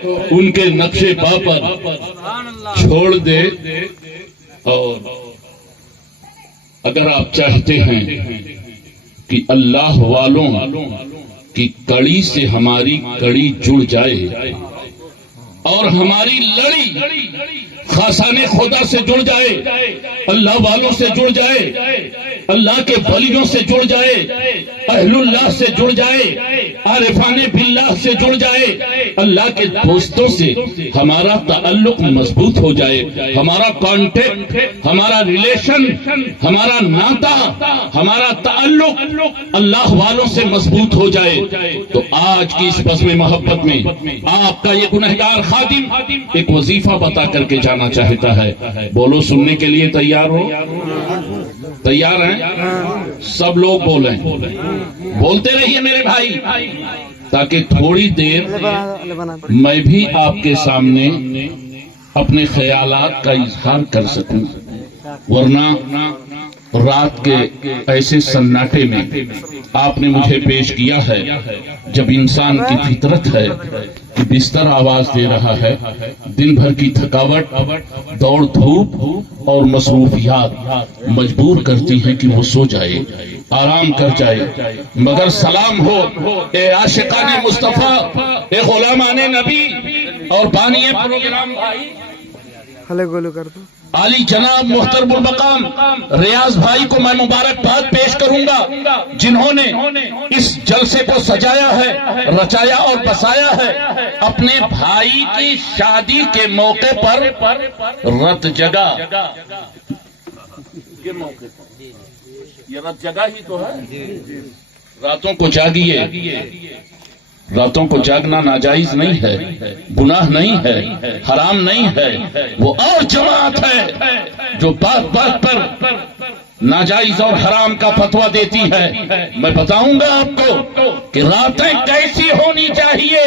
ان کے نقش پا پر چھوڑ دے. اور اگر آپ چاہتے ہیں کہ اللہ والوں کی کڑی سے ہماری کڑی جڑ جائے اور ہماری لڑی خاصان خدا سے جڑ جائے، اللہ والوں سے جڑ جائے، اللہ کے ولیوں سے جڑ جائے، اہل اللہ سے جڑ جائے، عارفان باللہ سے جڑ جائے، اللہ کے دوستوں سے ہمارا تعلق مضبوط ہو جائے، ہمارا کانٹیکٹ، ہمارا ریلیشن، ہمارا ناتا، ہمارا تعلق اللہ والوں سے مضبوط ہو جائے، تو آج کی اس بزم محبت میں آپ کا یہ گنہگار خادم ایک وظیفہ بتا کر کے جانا چاہتا ہے. بولو، سننے کے لیے تیار ہو؟ تیار ہیں؟ سب لوگ بولیں، بولتے رہیے میرے بھائی، تاکہ تھوڑی دیر میں بھی آپ کے سامنے اپنے خیالات کا اظہار کر سکوں. ورنہ رات کے ایسے سناٹے میں آپ نے مجھے پیش کیا ہے جب انسان کی فطرت ہے کہ بستر آواز دے رہا ہے، دن بھر کی تھکاوٹ، دوڑ دھوپ اور مصروفیات مجبور کرتی ہیں کہ وہ سو جائے، آرام کر جائے، مگر سلام ہو اے عاشقان مصطفیٰ، اے غلامان نبی اور بانی پروگرام بھائی، ہلے گولو کر دو. عالی جناب محترم المقام ریاض بھائی کو میں مبارکباد پیش کروں گا، جنہوں نے اس جلسے کو سجایا ہے، رچایا اور بسایا ہے. اپنے بھائی کی شادی کے موقع پر رت جگہ، یہ رت جگہ ہی تو ہے. راتوں کو جاگیے، راتوں کو جاگنا ناجائز نہیں ہے، گناہ نہیں ہے، حرام نہیں ہے. وہ اور جماعت ہے جو بات بات پر ناجائز اور حرام کا فتویٰ دیتی ہے. میں بتاؤں گا آپ کو کہ راتیں کیسی ہونی چاہیے.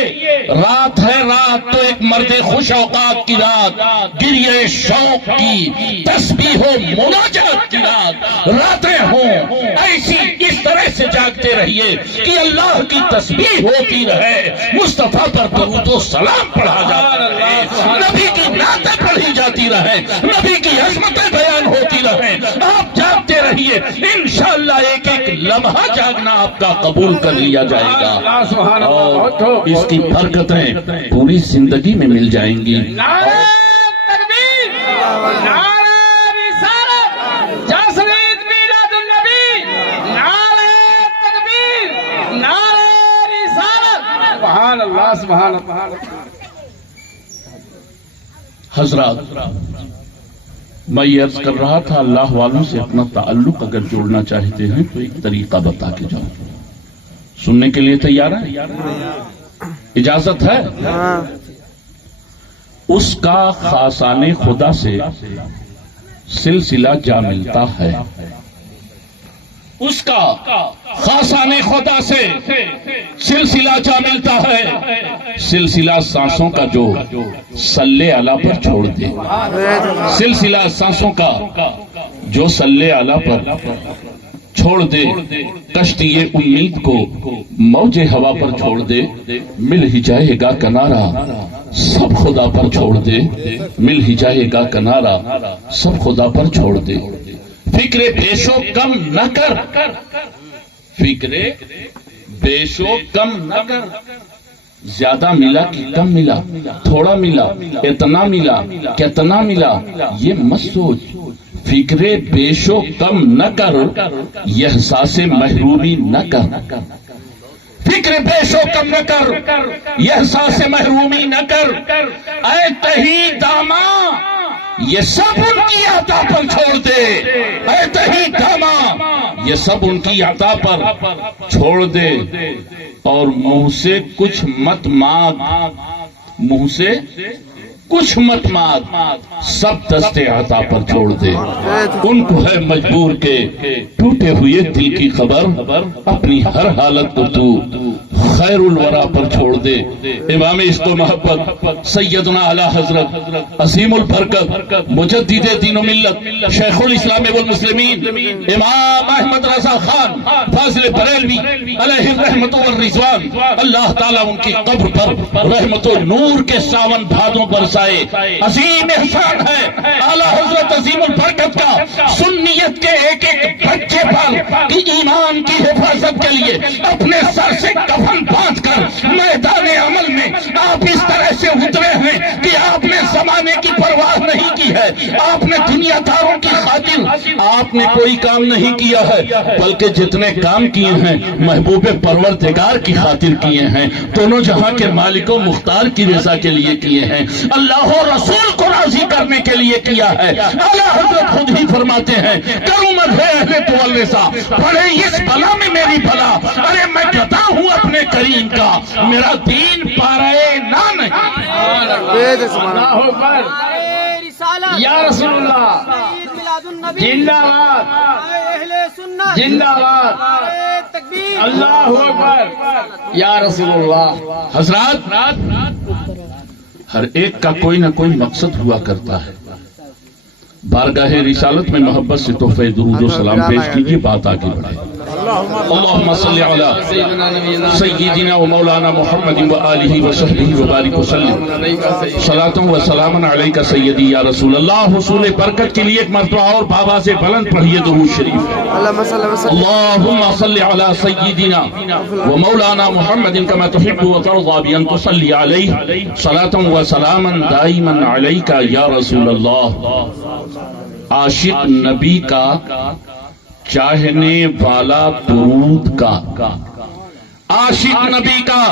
رات ہے رات تو ایک مرد خوش اوقات کی رات، گریہ شوق کی، تسبیح و مناجات کی رات. راتیں ہوں ایسی، اس طرح سے جاگتے رہیے کہ اللہ کی تسبیح ہوتی رہے، مصطفیٰ پر درود و سلام پڑھا جاتا رہے، نبی کی نعتیں پڑھی جاتی رہے، نبی کی عظمتیں بیان ہوتی رہے. آپ جاگتے رہیے، انشاءاللہ ایک ایک لمحہ جاگنا آپ کا قبول کر لیا جائے گا اور اس کی برکتیں پوری زندگی میں مل جائیں گی. نعرہ تکبیر، نعرہ رسالت، جشن عید میلاد النبی، نعرہ تکبیر، نعرہ رسالت. سبحان اللہ، سبحان اللہ. حضرات، میں یہ عرض کر رہا تھا اللہ والوں سے اپنا تعلق اگر جوڑنا چاہتے ہیں تو ایک طریقہ بتا کے جاؤں. سننے کے لیے تیار ہیں؟ اجازت ہے؟ اس کا خاصان خدا سے سلسلہ جا ملتا ہے، اس کا خاصان خدا سے سلسلہ جا ملتا ہے. سلسلہ سانسوں کا جو صلی اعلیٰ پر چھوڑ دے، سلسلہ سانسوں کا جو صلی اعلیٰ پر چھوڑ دے، کشتی امید کو موج ہوا پر چھوڑ دے، مل ہی جائے گا کنارہ سب خدا پر چھوڑ دے، مل ہی جائے گا کنارہ سب خدا پر چھوڑ دے. فکر بیشو کم نہ کر، فکر بیشو کم نہ کر. زیادہ ملا کہ کم ملا، تھوڑا ملا، اتنا ملا، کتنا ملا، یہ مت سوچ. فکر بیشو کم نہ کر، یہ احساس محرومی نہ کر. فکر بیشو کم نہ کر، یہ احساس محرومی نہ کر. اے تہی داما، یہ سب ان کی عطا پر چھوڑ دے. اے تہی داما، یہ سب ان کی عطا پر چھوڑ دے. اور منہ سے کچھ مت مانگ، منہ سے کچھ مت مات سب دستے عطا پر چھوڑ دے. ان کو ہے مجبور کے ٹوٹے ہوئے دل کی خبر, اپنی ہر حالت کو تو خیر الورا پر چھوڑ دے. امام عشق و محبت سیدنا اعلی حضرت عظیم البرکت مجدد دین و ملت شیخ الاسلام والمسلمین امام احمد رضا خان فاضل بریلوی علیہ الرحمت والرضوان, اللہ تعالیٰ ان کی قبر پر رحمت و نور کے ساون بھادوں برسائے. عظیم احسان ہے اعلی حضرت عظیم البرکت کا سنیت کے ایک ایک بچے پر کہ ایمان کی حفاظت کے لیے اپنے سر سے کفن باندھ کر میدان عمل میں آپ اس طرح سے اترے ہیں کہ آپ نے زمانے کی پرواہ نہیں کی ہے, آپ نے دنیا داروں کی خاطر آپ نے کوئی کام نہیں کیا ہے, بلکہ جتنے کام کیے ہیں محبوب پروردگار کی خاطر کیے ہیں, دونوں جہاں کے مالک و مختار کی رضا کے لیے کیے ہیں, اللہ و رسول کو راضی کرنے کے لیے کیا ہے. اعلی حضرت خود ہی فرماتے ہیں کروں مدح اہل تولسا, پڑھے اس بلا میں میری بلا, ارے میں گدا ہوں اپنے کریم کا, میرا دین پارے نہ نہیں. یا رسول اللہ زندہ باد زندہ باد اللہ اکبر یا رسول اللہ. حضرات ہر ایک کا کوئی نہ کوئی مقصد ہوا کرتا ہے. بارگاہ رسالت میں محبت سے تحفہ درود و سلام پیش کیجیے, بات آگے بڑھے. اللہم صلی علی سیدنا و مولانا محمد و آلہ و صحبہ و بارک وسلم, صلاۃ و سلام علیکہ سیدی یا رسول اللہ. حصول برکت کے لیے ایک مرتبہ اور بابا سے بلند پڑھیے درود شریف. اللہم صلی علی سیدنا و مولانا محمد کما تحب و ترضى بأن تصلی علیہ, صلاۃ و سلام دائما علیکہ یا رسول اللہ. عاشق نبی کا, چاہنے والا درود کا, عاشق نبی کا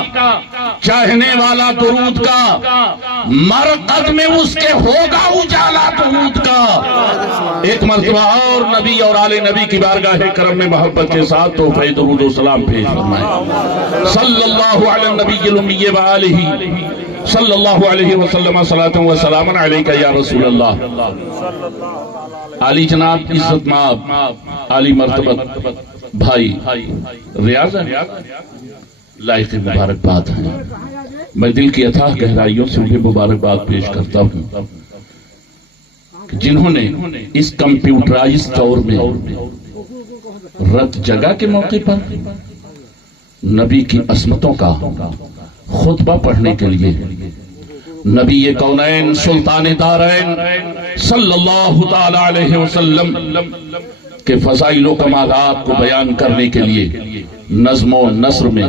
چاہنے والا درود کا, مرقد میں اس کے ہوگا اجالا درود کا. ایک مرتبہ اور نبی اور آل نبی کی بارگاہ کرم میں محبت کے ساتھ تحفہ درود و سلام پیش فرمائیں. صلی اللہ علی النبی الامی و آلہ صلی اللہ علیہ وسلم, صلاۃ و سلام علیکہ یا رسول اللہ. علی جناب عزت مآب علی مرتبت بھائی ریاض لائق مبارکباد ہیں. میں دل کی اتھاہ گہرائیوں سے انہیں مبارکباد پیش کرتا ہوں جنہوں نے اس کمپیوٹرائز دور میں رت جگہ کے موقع پر نبی کی عظمتوں کا خطبہ پڑھنے کے لیے نبی کونین سلطان دارین صلی اللہ تعالی علیہ وسلم کے فضائل و کمالات کو بیان کرنے کے لیے نظم و نثر میں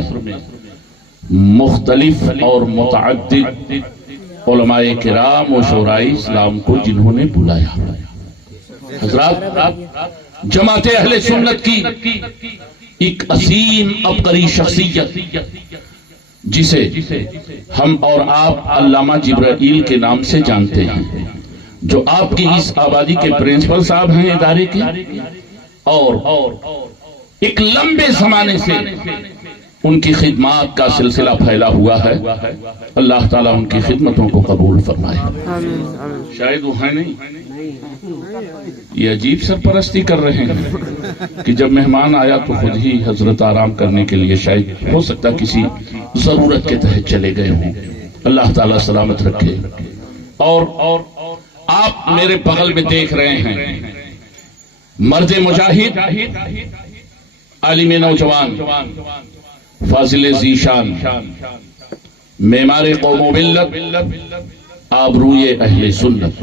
مختلف اور متعدد علماء کرام و شورائے اسلام کو جنہوں نے بلایا. حضرات جماعت اہل سنت کی ایک عظیم عبقری شخصیت جسے ہم اور آپ علامہ جبرائیل کے نام سے جانتے ہیں, جو آپ کی اس آبادی کے پرنسپل صاحب ہیں ادارے کے, اور ایک لمبے زمانے سے ان کی خدمات کا سلسلہ پھیلا ہوا ہے. اللہ تعالیٰ ان کی خدمتوں کو قبول فرمائے. شاید وہ ہیں نہیں, یہ عجیب سرپرستی کر رہے ہیں کہ جب مہمان آیا تو خود ہی حضرت آرام کرنے کے لیے شاید ہو سکتا کسی ضرورت کے تحت چلے گئے ہوں. اللہ تعالیٰ سلامت رکھے. اور آپ میرے بغل میں دیکھ رہے ہیں مرد مجاہد, عالم نوجوان, فاضل ذیشان, معمار قوم و ملت, آبروئے اہل سنت,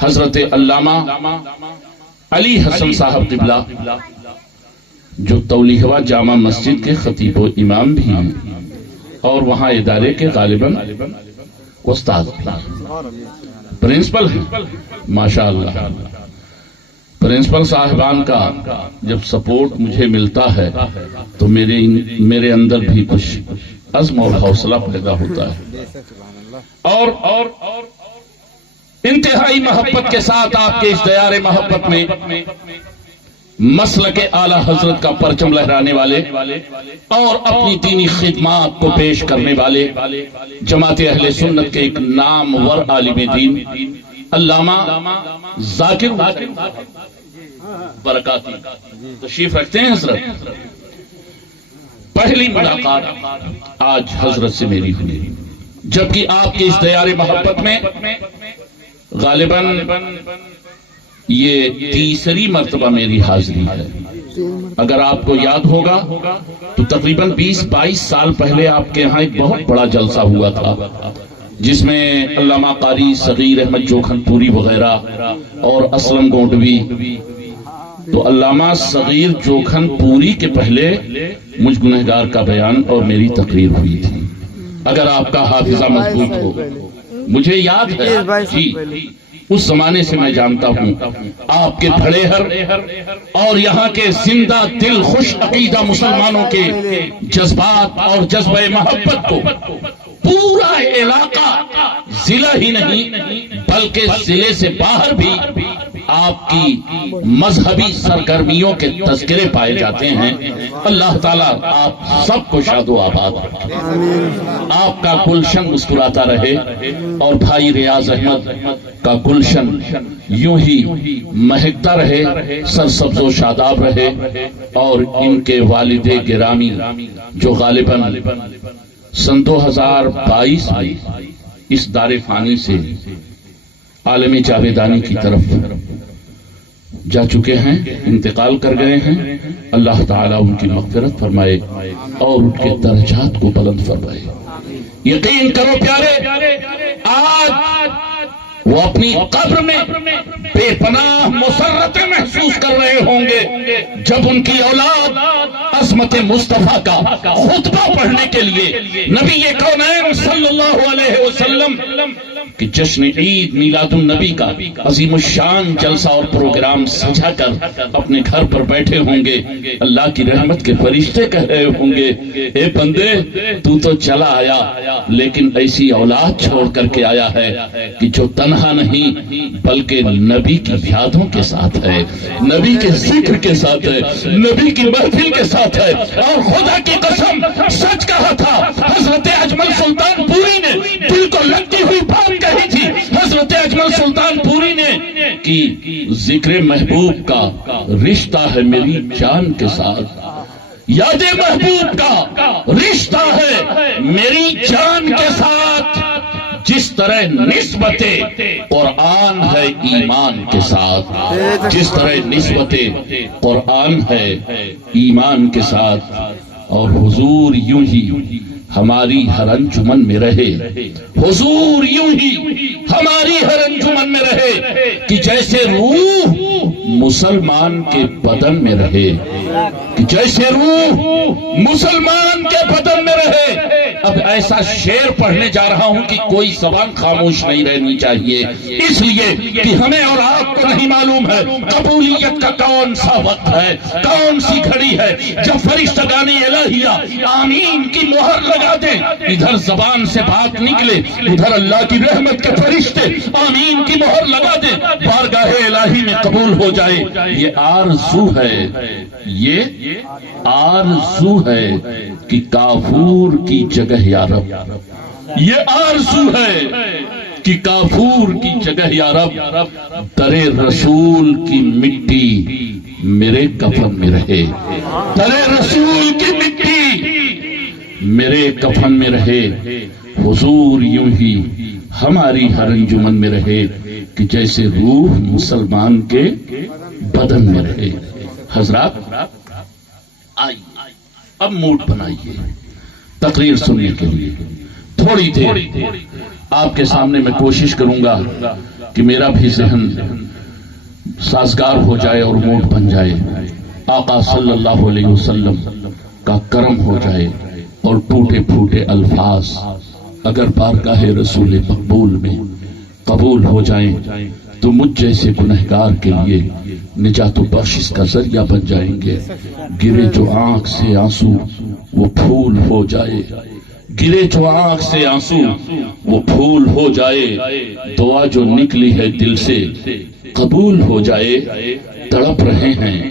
حضرت علامہ علی حسن صاحب قبلہ, جو تولیحوہ جامع مسجد کے خطیب و امام بھی ہیں اور وہاں ادارے کے غالباً استاد پرنسپل ہیں. ماشاءاللہ پرنسپل صاحبان کا جب سپورٹ مجھے ملتا ہے تو میرے اندر بھی کچھ عزم اور حوصلہ پیدا ہوتا ہے. اور انتہائی محبت کے ساتھ آپ کے اس دیار محبت میں مسلک اعلی حضرت کا پرچم لہرانے والے اور اپنی دینی خدمات کو پیش کرنے والے جماعت اہل سنت کے ایک نامور عالم دین علامہ ذاکر برکاتی تشریف رکھتے ہیں حضرت. پہلی ملاقات آج حضرت سے میری ہوئی، جبکہ آپ کے اس دیار محبت میں غالباً یہ تیسری مرتبہ میری حاضری ہے. اگر آپ کو یاد ہوگا تو تقریباً 20-22 سال پہلے آپ کے یہاں ایک بہت بڑا جلسہ ہوا تھا، جس میں علامہ قاری صغیر احمد جوکھن پوری وغیرہ اور اسلم گونڈوی. تو علامہ صغیر جوکھن پوری کے پہلے مجھ گنہگار کا بیان اور میری تقریر ہوئی تھی، اگر آپ کا حافظہ مضبوط ہو. مجھے یاد ہے جی، اس زمانے سے میں جانتا ہوں آپ کے دھڑےہر اور یہاں کے زندہ دل خوش عقیدہ مسلمانوں کے جذبات اور جذبہ محبت کو پورا علاقہ، ضلع ہی نہیں بلکہ ضلع سے باہر بھی آپ کی مذہبی سرگرمیوں کے تذکرے پائے جاتے ہیں. اللہ تعالیٰ آپ سب کو شاد و آباد رکھے، آپ کا گلشن مسکراتا رہے اور بھائی ریاض احمد کا گلشن یوں ہی مہکتا رہے، سرسبز و شاداب رہے. اور ان کے والد گرامی جو غالباً سن 2022 میں اس دار فانی سے عالم جاویدانی کی طرف جا چکے ہیں، انتقال کر گئے ہیں. اللہ تعالیٰ ان کی مغفرت فرمائے اور ان کے درجات کو بلند فرمائے. یقین کرو پیارے، آج وہ اپنی قبر میں بے پناہ مسرتیں محسوس کر رہے ہوں گے جب ان کی اولاد عظمت مصطفیٰ کا خطبہ پڑھنے کے لیے نبی کونین صلی اللہ علیہ وسلم کہ جشن عید میلاد النبی کا عظیم الشان جلسہ اور پروگرام سجا کر اپنے گھر پر بیٹھے ہوں گے. اللہ کی رحمت کے فرشتے کہہ رہے ہوں گے، اے بندے تو تو چلا آیا لیکن ایسی اولاد چھوڑ کر کے آیا ہے کہ جو تنہا نہیں بلکہ نبی کی یادوں کے ساتھ ہے، نبی کے ذکر کے ساتھ ہے، نبی کی محفل کے ساتھ ہے. اور خدا کی قسم سچ کہا تھا حضرت اجمل سلطان پوری نے، دل کو لگتی ہوئی بات کہی تھی حضرت اجمل سلطان پوری نے کہ ذکر محبوب کا رشتہ ہے میری جان کے ساتھ، یاد محبوب کا رشتہ ہے میری جان کے ساتھ، جس طرح نسبت قرآن ہے ایمان کے ساتھ، جس طرح نسبت قرآن ہے ایمان کے ساتھ. اور حضور یوں ہی ہماری ہر انجمن میں رہے، حضور یوں ہی ہماری ہر انجمن میں رہے کہ جیسے روح مسلمان کے بدن میں رہے، کہ جیسے روح مسلمان کے بدن میں رہے. اب ایسا شعر پڑھنے جا رہا ہوں کہ کوئی زبان خاموش نہیں رہنی چاہیے، اس لیے کہ ہمیں اور آپ کو نہیں معلوم ہے قبولیت کا کون سا وقت ہے، کون سی گھڑی ہے جب فرشتگان الہیہ آمین کی مہر لگا دیں، ادھر زبان سے بات نکلے، ادھر اللہ کی رحمت کے فرشتے آمین کی مہر لگا دیں، بارگاہ الہی میں قبول ہو جائے. یہ آرزو ہے، یہ آرزو ہے کہ کافور کی جگہ یا رب، یہ آرزو ہے کہ کافور کی جگہ یا رب در رسول کی مٹی میرے کفن میں رہے، در رسول کی مٹی میرے کفن میں رہے. حضور یوں ہی ہماری ہر انجمن میں رہے کہ جیسے روح مسلمان کے بدن میں رہے. حضرات آئیے اب موڈ بنائیے تقریر سننے کے لیے. تھوڑی دیر آپ کے سامنے میں کوشش کروں گا کہ میرا بھی ذہن سازگار ہو جائے اور موڈ بن جائے، آقا صلی اللہ علیہ وسلم کا کرم ہو جائے اور ٹوٹے پھوٹے الفاظ اگر بارگاہ رسول مقبول میں قبول ہو جائیں تو مجھ جیسے گنہگار کے لیے نجات و بخشش کا ذریعہ بن جائیں گے. گرے جو آنکھ سے آنسو وہ پھول ہو جائے، گرے جو آنکھ سے آنسو وہ پھول ہو جائے، دعا جو نکلی ہے دل سے قبول ہو جائے. تڑپ رہے ہیں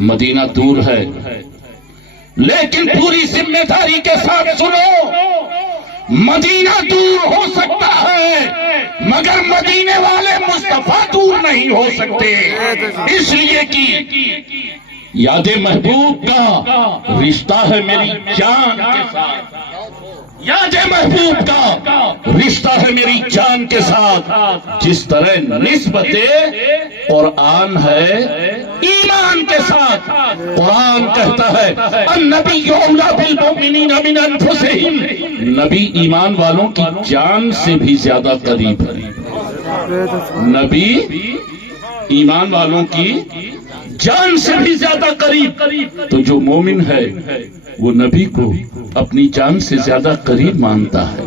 مدینہ دور ہے، لیکن پوری ذمہ داری کے ساتھ سنو، مدینہ دور ہو سکتا ہے مگر مدینے والے مصطفیٰ دور نہیں ہو سکتے، اس لیے کہ یاد محبوب کا رشتہ ہے میری جان کے ساتھ، یاد محبوب کا رشتہ ہے میری جان کے ساتھ، جس طرح نسبت قرآن ہے ایمان کے ساتھ۔ قرآن کہتا ہے النبی اولیٰ بالمؤمنین من انفسہم، نبی ایمان والوں کی جان سے بھی زیادہ قریب ہے، نبی ایمان والوں کی جان سے بھی زیادہ قریب، تو جو مومن ہے وہ نبی کو اپنی جان سے زیادہ قریب مانتا ہے،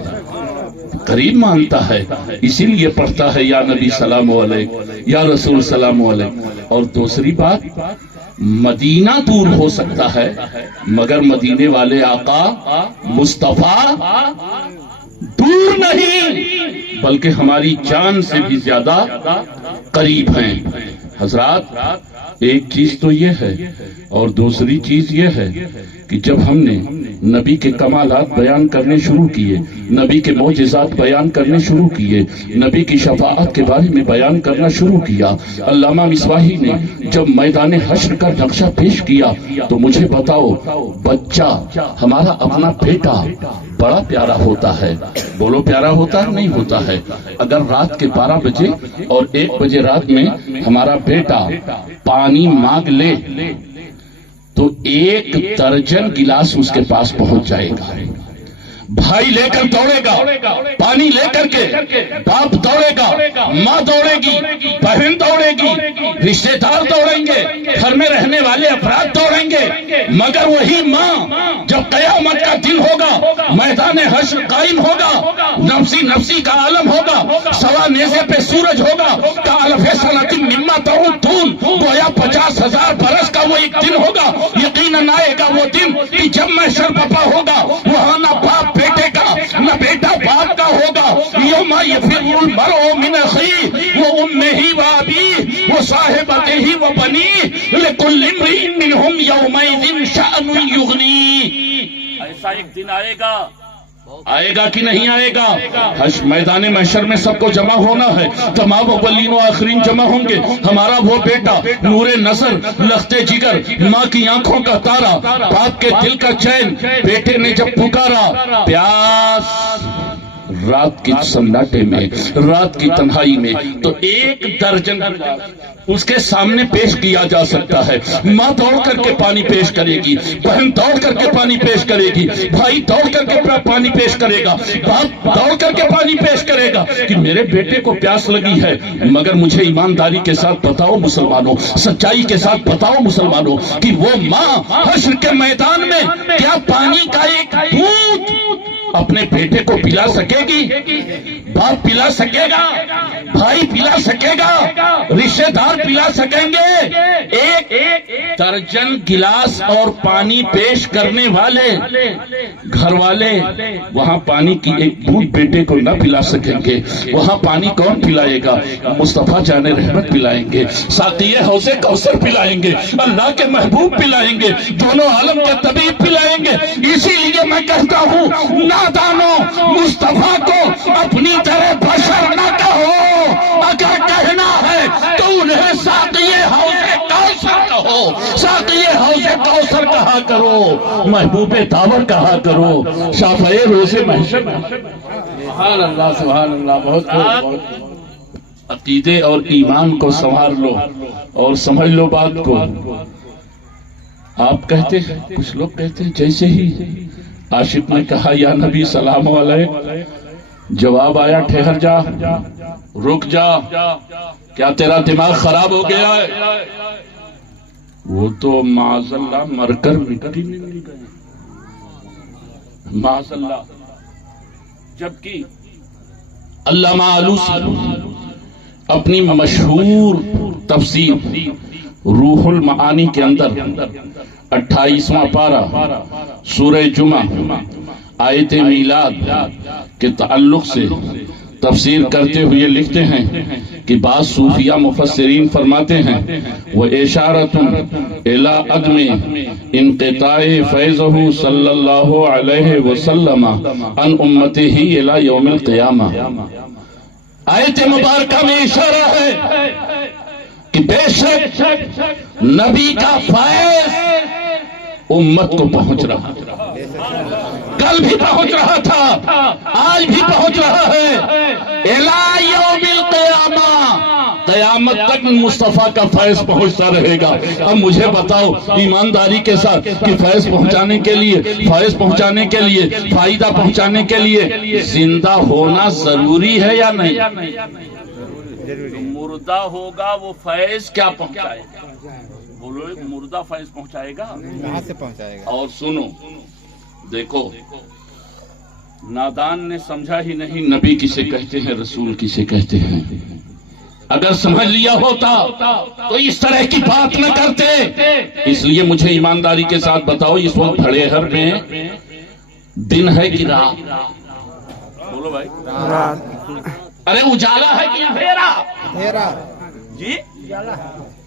قریب مانتا ہے، اسی لیے پڑھتا ہے یا نبی سلام علیک، یا رسول سلام علیک۔ اور دوسری بات، مدینہ دور ہو سکتا ہے مگر مدینے والے آقا مصطفیٰ دور نہیں بلکہ ہماری جان سے بھی زیادہ قریب ہیں۔ حضرات ایک چیز تو یہ ہے، اور دوسری چیز یہ ہے کہ جب ہم نے نبی کے کمالات بیان کرنے شروع کیے، نبی کے معجزات بیان کرنے شروع کیے، نبی کی شفاعت کے بارے میں بیان کرنا شروع کیا، علامہ مصباحی نے جب میدان حشر کا نقشہ پیش کیا تو مجھے بتاؤ، بچہ ہمارا اپنا بیٹا بڑا پیارا ہوتا ہے، بولو پیارا ہوتا ہے نہیں ہوتا ہے؟ اگر رات کے 12 بجے اور 1 بجے رات میں ہمارا بیٹا پانی مانگ لے تو 1 درجن گلاس اس کے پاس پہنچ جائے گا۔ بھائی لے کر دوڑے گا پانی لے کر کے، باپ دوڑے گا، ماں دوڑے گی، بہن دوڑے گی، رشتے دار دوڑیں گے، گھر میں رہنے والے افراد دوڑیں گے، مگر وہی ماں جب قیامت کا دن ہوگا، میدان حشر قائم ہوگا، نفسی نفسی کا عالم ہوگا، سوا نیزے پہ سورج ہوگا، کالف سنۃ مما تعدون، گویا 50,000 برس کا وہ ایک دن ہوگا، یقیناً آئے گا وہ دن کہ جب محشر برپا ہوگا، وہاں نہ باپ بیٹے کا نہ بیٹا باپ کا ہوگا، یوم یفر المرء من اخیہ وامہ وابیہ وصاحبتہ وبنیہ لکل امرئ منہم یومئذ شأن یغنیہ۔ ایسا ایک دن آئے گا، آئے گا کہ نہیں آئے گا؟ میدان محشر میں سب کو جمع ہونا ہے، تمام اولین و آخرین جمع ہوں گے۔ ہمارا وہ بیٹا نور نظر، لخت جگر، ماں کی آنکھوں کا تارا، باپ کے دل کا چین، بیٹے نے جب پکارا پیاس رات کی سناٹے میں، رات کی تنہائی میں، تو 1 درجن اس کے سامنے پیش کیا جا سکتا ہے۔ ماں دوڑ کر کے پانی پیش کرے گی، بہن دوڑ کر کے پانی پیش کرے گی، بھائی دوڑ کر کے پانی پیش کرے گا، باپ دوڑ کر کے پانی پیش کرے گا کہ میرے بیٹے کو پیاس لگی ہے۔ مگر مجھے ایمانداری کے ساتھ بتاؤ مسلمانوں، سچائی کے ساتھ بتاؤ مسلمانوں کہ وہ ماں حشر کے میدان میں کیا پانی کا ایک بوند اپنے بیٹے کو پلا سکے گی؟ باپ پلا سکے گا؟ بھائی پلا سکے گا؟ رشتے دار پلا سکیں گے؟ 1 درجن گلاس اور پانی پیش کرنے والے گھر والے وہاں پانی کی ایک بوند بیٹے کو نہ پلا سکیں گے۔ وہاں پانی کون پلائے گا؟ مصطفیٰ جان رحمت پلائیں گے، ساقی حوض کوثر پلائیں گے، اللہ کے محبوب پلائیں گے، دونوں عالم کے طبیب پلائیں گے۔ اسی لیے میں کہتا ہوں نادانو مصطفیٰ کو اپنی طرح بشر نہ کہو، اگر کہنا ہے تو انہیں ساقی حوض کوثر کہو، ساقی حوض کوثر کہا کرو، محبوب تاور کہا کرو، شافع روز محشر۔ سبحان اللہ سبحان اللہ، بہت عقیدے اور ایمان کو سنوار لو اور سمجھ لو بات کو۔ آپ کہتے ہیں، کچھ لوگ کہتے ہیں جیسے ہی عاشق نے کہا یا نبی سلام علیہ، جواب آیا ٹھہر جا، رک جا، کیا تیرا دماغ خراب ہو گیا ہے؟ وہ تو معاذ اللہ مر کر مٹی میں مل گئے، معاذ اللہ۔ جبکہ علامہ آلوسی اپنی مشہور تفسیر روح المعانی کے اندر 28واں پارہ سورہ جمعہ آیت میلاد کے تعلق سے تفسیر کرتے ہوئے لکھتے ہیں کہ بعض صوفیہ مفسرین فرماتے ہیں وہ اشارۃ الی عدم انقطاع فیضہ صلی اللہ علیہ وسلم عن امتہ الی یوم القیامہ. آیت مبارکہ میں اشارہ ہے کہ بے شک نبی کا فیض امت کو پہنچ رہا، کل بھی پہنچ رہا تھا، آج بھی پہنچ رہا ہے. الی یوم القیامہ، قیامت تک مصطفیٰ کا فیض پہنچتا رہے گا. اب مجھے بتاؤ ایمانداری کے ساتھ کہ فیض پہنچانے کے لیے، فیض پہنچانے کے لیے، فائدہ پہنچانے کے لیے زندہ ہونا ضروری ہے یا نہیں؟ جو مردہ ہوگا وہ فیض کیا پہنچائے گا؟ بولو، مردہ فیض پہنچائے گا؟ کہاں سے پہنچائے گا؟ اور سنو، دیکھو، نادان نے سمجھا ہی نہیں نبی کسے کہتے ہیں، رسول کسے کہتے ہیں. اگر سمجھ لیا ہوتا تو اس طرح کی بات نہ کرتے. اس لیے مجھے ایمانداری کے ساتھ بتاؤ، اس وقت بھڑےہر میں دن ہے کہ رات؟ بولو بھائی. ارے اجالا ہے کہ اندھیرا؟ جی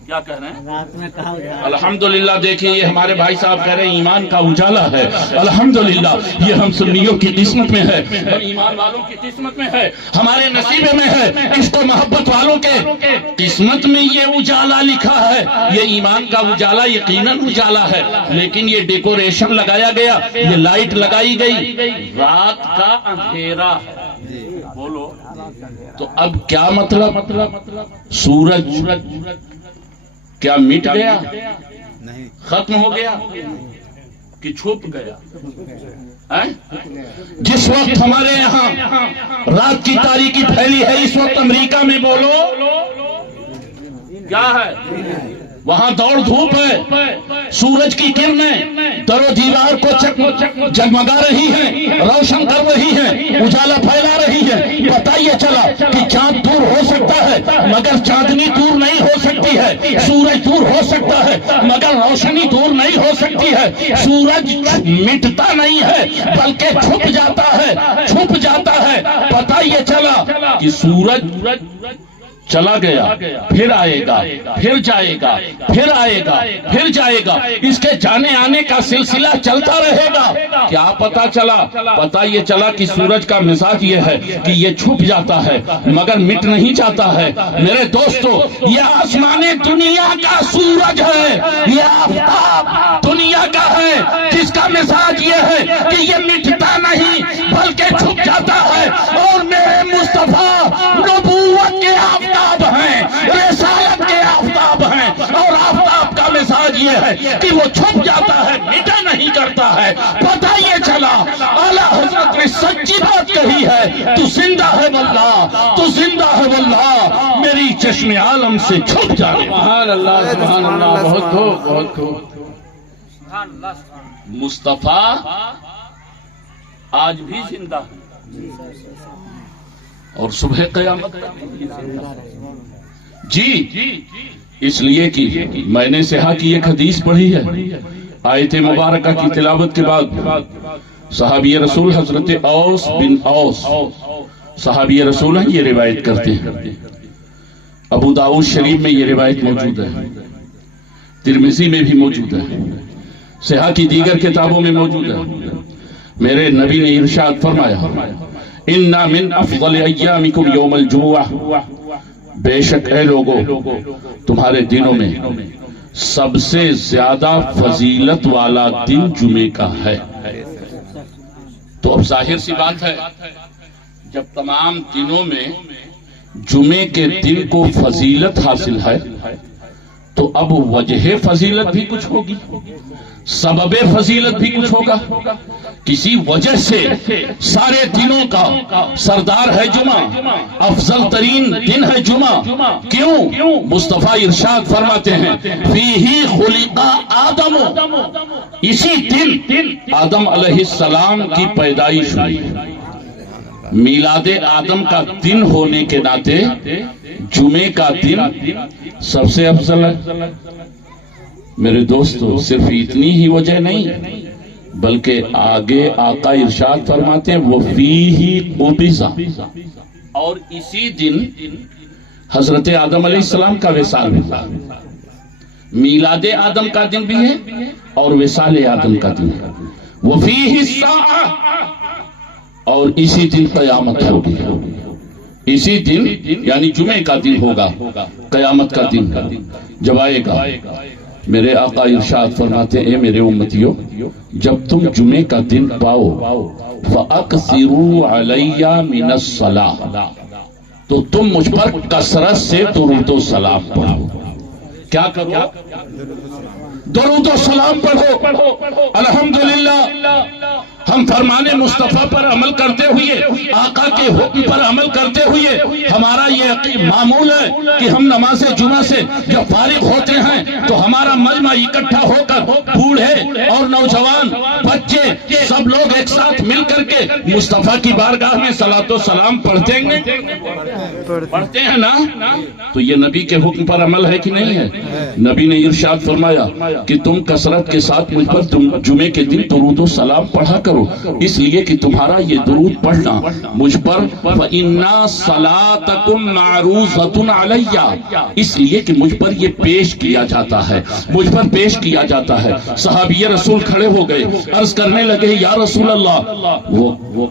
کیا کہہ رہے ہیں؟ رات میں کہا الحمدللہ. دیکھیں یہ ہمارے بھائی صاحب کہہ رہے ہیں ایمان کا اجالا ہے. الحمدللہ یہ ہم سنیوں کی قسمت میں ہے، ہم ایمان والوں کی قسمت میں ہے، ہمارے نصیبے میں ہے، عشق و محبت والوں کے قسمت میں یہ اجالا لکھا ہے. یہ ایمان کا اجالا یقیناً اجالا ہے، لیکن یہ ڈیکوریشن لگایا گیا، یہ لائٹ لگائی گئی، رات کا اندھیرا ہے. بولو تو اب کیا مطلب؟ سورج کیا مٹ گیا، نہیں، ختم ہو گیا کہ چھپ گیا؟ جس وقت ہمارے یہاں رات کی تاریکی پھیلی ہے، اس وقت امریکہ میں بولو کیا ہے؟ وہاں دوڑ دھوپ ہے، سورج کی کرنیں در و دیوار کو جگمگا رہی ہیں، روشن کر رہی ہیں، اجالا پھیلا رہی ہے. پتہ یہ چلا کہ چاند دور ہو سکتا ہے مگر چاندنی دور نہیں ہو سکتی ہے، سورج دور ہو سکتا ہے مگر روشنی دور نہیں ہو سکتی ہے. سورج مٹتا نہیں ہے بلکہ چھپ جاتا ہے، چھپ جاتا ہے. پتہ یہ چلا کہ سورج چلا گیا، پھر آئے گا، پھر جائے گا، پھر آئے گا، پھر جائے گا. اس کے جانے آنے کا سلسلہ چلتا رہے گا. کیا پتا چلا؟ پتا یہ چلا کہ سورج کا مزاج یہ ہے کہ یہ چھپ جاتا ہے مگر مٹ نہیں جاتا ہے. میرے دوستو، یہ آسمان دنیا کا سورج ہے، یہ آفتاب دنیا کا ہے، جس کا مزاج یہ ہے کہ یہ مٹتا نہیں بلکہ چھپ جاتا ہے. اور میرے مصطفیٰ نبوت کے آفتاب ہیں، رسالت کے آفتاب ہیں، اور آفتاب کا مزاج یہ ہے کہ وہ چھپ جاتا ہے، مٹا نہیں کرتا ہے. پتہ یہ چلا اعلیٰ حضرت نے سچی بات کہی ہے، تو زندہ ہے واللہ، تو زندہ ہے واللہ، میری چشم عالم سے چھپ جانے. سبحان اللہ، سبحان اللہ. بہت خوب، بہت خوب. مصطفیٰ آج بھی زندہ ہے اور صبح قیامت جی. اس لیے کہ میں نے سہا کی ایک حدیث پڑھی ہے. آیت مبارکہ کی تلاوت کے بعد صحابی رسول حضرت اوس بن اوس صحابی رسول ہیں، یہ روایت کرتے ہیں. ابو داؤد شریف میں یہ روایت موجود ہے، ترمذی میں بھی موجود ہے، سہا کی دیگر کتابوں میں موجود ہے. میرے نبی نے ارشاد فرمایا، اِنَّا مِنْ أَفْضَلِ أَيَّامِكُمْ يَوْمَ الْجُمُعَةِ، بے شک اے لوگو تمہارے دنوں میں سب سے زیادہ فضیلت والا دن جمعے کا ہے. تو اب ظاہر سی بات ہے، جب تمام دنوں میں جمعے کے دن کو فضیلت حاصل ہے تو اب وجہ فضیلت بھی کچھ ہوگی، سبب فضیلت بھی کچھ ہوگا. کسی وجہ سے سارے دنوں کا سردار ہے جمعہ، افضل ترین دن ہے جمعہ. کیوں؟ مصطفیٰ ارشاد فرماتے ہیں، فیہ خلق آدم، اسی دن آدم علیہ السلام کی پیدائش ہوئی. میلاد آدم کا دن ہونے کے ناطے جمعے کا دن سب سے افضل ہے. میرے دوستو، صرف اتنی ہی وجہ نہیں بلکہ آگے آقا ارشاد فرماتے ہیں، وہ فیہ قبض، اور اسی دن حضرت آدم علیہ السلام کا وصال ہوا، میلاد آدم کا دن بھی ہے اور وصال آدم کا دن ہے، وفیہ الساعہ، اور اسی دن قیامت ہوگی، اسی دن یعنی جمعے کا دن ہوگا، قیامت کا دن جب آئے گا۔ میرے آقا ارشاد فرماتے ہیں، اے میرے امتیوں، جب تم جمعے کا دن پاؤ فَأَكْثِرُوا عَلَيَّ مِنَ الصَّلَاةِ، تو تم مجھ پر کثرت سے درود و سلام پڑھو۔ کیا کرو؟ درود و سلام پڑھو۔ الحمدللہ ہم فرمان مصطفیٰ پر عمل کرتے ہوئے، آقا کے حکم پر عمل کرتے ہوئے، ہمارا یہ معمول ہے کہ ہم نماز جمعہ سے جب فارغ ہوتے ہیں تو ہمارا مجمع اکٹھا ہو کر بوڑھے اور نوجوان بچے سب لوگ ایک ساتھ مل کر کے مصطفیٰ کی بارگاہ میں صلاۃ و سلام پڑھتے ہیں نا؟ تو یہ نبی کے حکم پر عمل ہے کہ نہیں ہے؟ نبی نے ارشاد فرمایا کہ تم کثرت کے ساتھ مجھ پر جمعے کے دن درود و سلام پڑھا کرو، اس لیے کہ تمہارا یہ درود پڑھنا مجھ پر فَإِنَّا صَلَاتَكُمْ مَعْرُوضَةٌ عَلَيَّ، اس لیے کہ مجھ پر یہ پیش کیا جاتا ہے، مجھ پر پیش کیا جاتا ہے۔ صحابی رسول کھڑے ہو گئے، عرض کرنے لگے یا رسول اللہ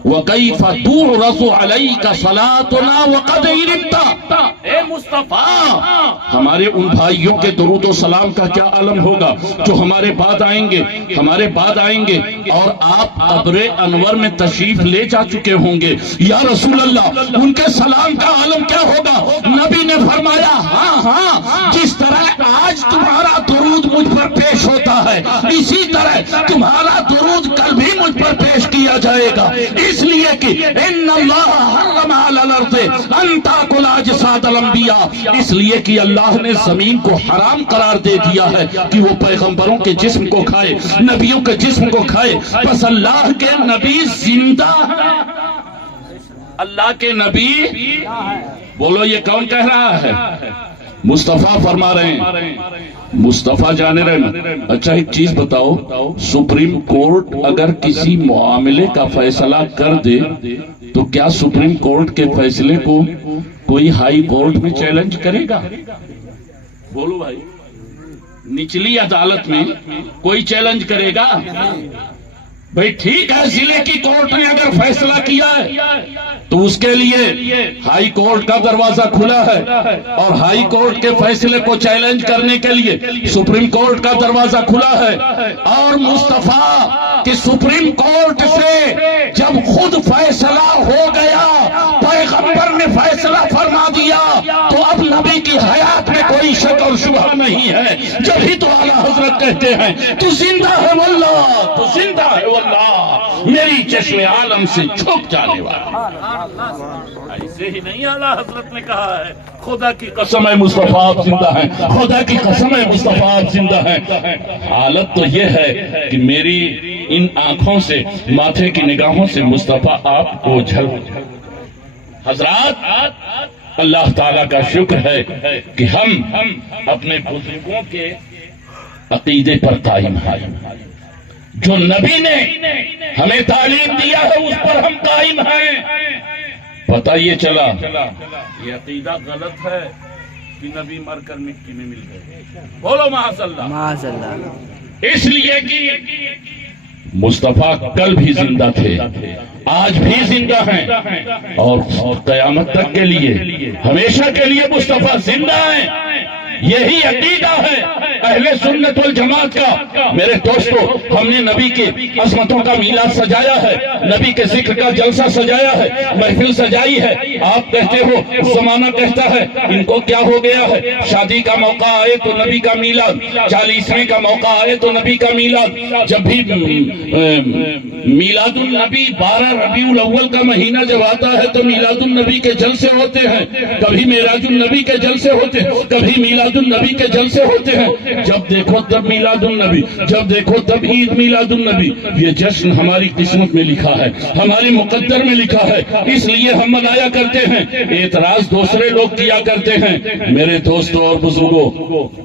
وَكَيْفَ تُعْرَضُ عَلَيْكَ صَلَاتُنَا وَقَدْ عِرِبْتَ، اے مصطفیٰ ہمارے ان بھائیوں کے درود و سلام کا کیا عالم ہوگا جو ہمارے بعد آئیں گے اور آپ قبر انور میں تشریف لے جا چکے ہوں گے، یا رسول اللہ ان کے سلام کا عالم کیا ہوگا؟ نبی نے فرمایا ہاں جس طرح آج تمہارا درود مجھ پر پیش ہوتا ہے اسی طرح تمہارا درود کل بھی مجھ پر پیش کیا جائے گا، اس لیے کہ ان اللہ حرم علی الارض ان تاکل اجساد الانبیاء، اس لیے کہ اللہ نے زمین کو حرام قرار دے دیا ہے کہ وہ پیغمبروں کے جسم کو کھائے، نبیوں کے جسم کو کھائے۔ بس اللہ کے نبی زندہ ہے، اللہ کے نبی، بولو یہ کون کہہ رہا ہے؟ مصطفیٰ فرما رہے ہیں، مصطفیٰ جانے رہے۔ اچھا ایک چیز بتاؤ، سپریم کورٹ اگر کسی معاملے کا فیصلہ کر دے تو کیا سپریم کورٹ کے فیصلے کو کوئی ہائی کورٹ میں چیلنج کرے گا؟ بولو بھائی، نچلی عدالت میں کوئی چیلنج کرے گا؟ بھئی ٹھیک ہے، ضلع کی کورٹ نے اگر فیصلہ کیا ہے تو اس کے لیے ہائی کورٹ کا دروازہ کھلا ہے، اور ہائی کورٹ کے فیصلے کو چیلنج کرنے کے لیے سپریم کورٹ کا دروازہ کھلا ہے۔ اور مصطفیٰ کہ سپریم کورٹ سے جب خود فیصلہ ہو گیا، پیغمبر نے فیصلہ فرما دیا، تو اب نبی کی حیات میں کوئی شک اور شبہ نہیں ہے۔ جب ہی تو اعلیٰ حضرت کہتے ہیں تو زندہ ہے واللہ، تو زندہ ہے واللہ، میری چشم عالم سے چھپ جانے والا۔ ایسے ہی نہیں اعلیٰ حضرت نے کہا ہے، خدا کی قسم ہے مصطفیٰ آپ زندہ ہیں، خدا کی قسم ہے مصطفیٰ آپ زندہ ہیں۔ حالت تو یہ ہے کہ میری ان آنکھوں سے، ماتھے کی نگاہوں سے مصطفیٰ آپ کو حضرات اللہ تعالیٰ کا شکر ہے کہ ہم اپنے بزرگوں کے عقیدے پر قائم ہیں، جو نبی نے ہمیں تعلیم دیا ہے اس پر ہم قائم ہیں۔ پتہ یہ چلا یہ عقیدہ غلط ہے کہ نبی مر کر مٹی میں مل گئے، بولو معاذ اللہ۔ اس لیے کہ مصطفیٰ کل بھی زندہ تھے، آج بھی زندہ ہیں، اور قیامت تک کے لیے، ہمیشہ کے لیے مصطفیٰ زندہ ہیں۔ یہی عقیدہ ہے اہل سنت والجماعت کا۔ میرے دوستو، ہم نے نبی کی عظمتوں کا میلاد سجایا ہے، نبی کے ذکر کا جلسہ سجایا ہے، محفل سجائی ہے۔ آپ کہتے ہو زمانہ کہتا ہے ان کو کیا ہو گیا ہے، شادی کا موقع آئے تو نبی کا میلاد، 40ویں کا موقع آئے تو نبی کا میلاد۔ جب بھی میلاد النبی 12 ربیع الاول کا مہینہ جب آتا ہے تو میلاد النبی کے جلسے ہوتے ہیں، کبھی معراج النبی کے جلسے ہوتے ہیں، کبھی میلاد النبی کے جلسے ہوتے ہیں۔ جب دیکھو تب میلاد النبی، جب دیکھو تب عید میلاد النبی۔ یہ جشن ہماری قسمت میں لکھا ہے، ہماری مقدر میں لکھا ہے، اس لیے ہم منایا کرتے ہیں۔ اعتراض دوسرے لوگ کیا کرتے ہیں۔ میرے دوستوں اور بزرگوں،